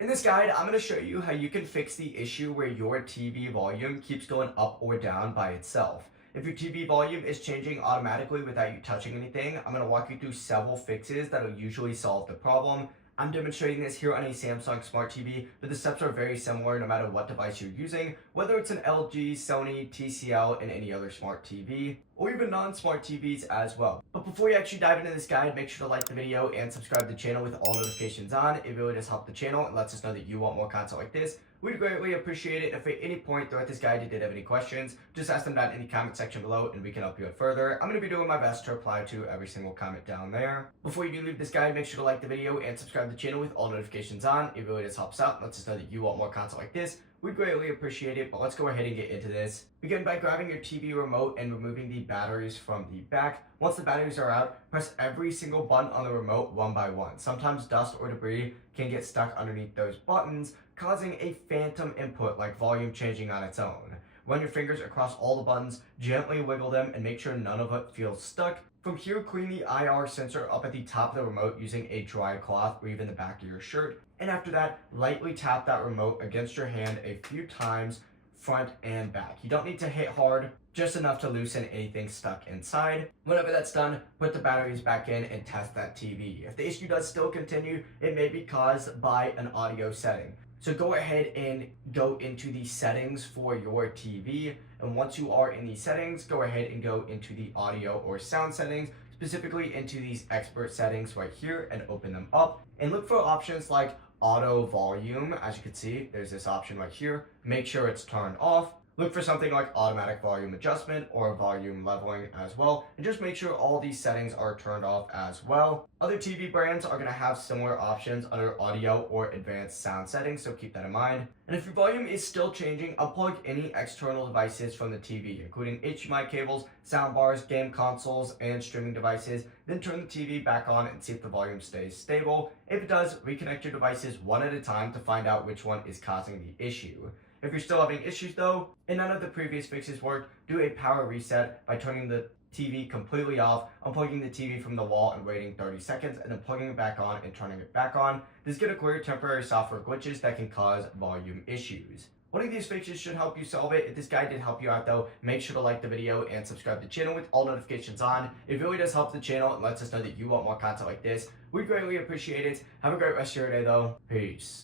In this guide, I'm going to show you how you can fix the issue where your TV volume keeps going up or down by itself. If your TV volume is changing automatically without you touching anything, I'm going to walk you through several fixes that will usually solve the problem. I'm demonstrating this here on a Samsung Smart TV, but the steps are very similar no matter what device you're using, whether it's an LG, Sony, TCL, and any other smart TV, or even non-smart TVs as well. But before you actually dive into this guide, make sure to like the video and subscribe to the channel with all notifications on. It really does help the channel and lets us know that you want more content like this. We'd greatly appreciate it if at any point throughout this guide you did have any questions, just ask them down in the comment section below and we can help you out further. I'm going to be doing my best to reply to every single comment down there. Before you do leave this guide, make sure to like the video and subscribe to the channel with all notifications on. It really just helps out and lets us know that you want more content like this. We'd greatly appreciate it, but let's go ahead and get into this. Begin by grabbing your TV remote and removing the batteries from the back. Once the batteries are out, press every single button on the remote one by one. Sometimes dust or debris can get stuck underneath those buttons, causing a phantom input like volume changing on its own. Run your fingers across all the buttons, gently wiggle them, and make sure none of it feels stuck. From here, clean the IR sensor up at the top of the remote using a dry cloth or even the back of your shirt. And after that, lightly tap that remote against your hand a few times, front and back. You don't need to hit hard, just enough to loosen anything stuck inside. Whenever that's done, put the batteries back in and test that TV. If the issue does still continue, it may be caused by an audio setting. So go ahead and go into the settings for your TV. And once you are in the settings, go ahead and go into the audio or sound settings, specifically into these expert settings right here, and open them up. And look for options like auto volume. As you can see, there's this option right here. Make sure it's turned off. Look for something like automatic volume adjustment or volume leveling as well, and just make sure all these settings are turned off as well. Other TV brands are going to have similar options under audio or advanced sound settings, so keep that in mind. And if your volume is still changing, unplug any external devices from the TV, including HDMI cables, soundbars, game consoles, and streaming devices. Then turn the TV back on and see if the volume stays stable. If it does, reconnect your devices one at a time to find out which one is causing the issue. If you're still having issues though, and none of the previous fixes worked, do a power reset by turning the TV completely off, unplugging the TV from the wall and waiting 30 seconds, and then plugging it back on and turning it back on. This is going to clear temporary software glitches that can cause volume issues. One of these fixes should help you solve it. If this guide did help you out though, make sure to like the video and subscribe to the channel with all notifications on. It really does help the channel and lets us know that you want more content like this. We greatly appreciate it. Have a great rest of your day though. Peace.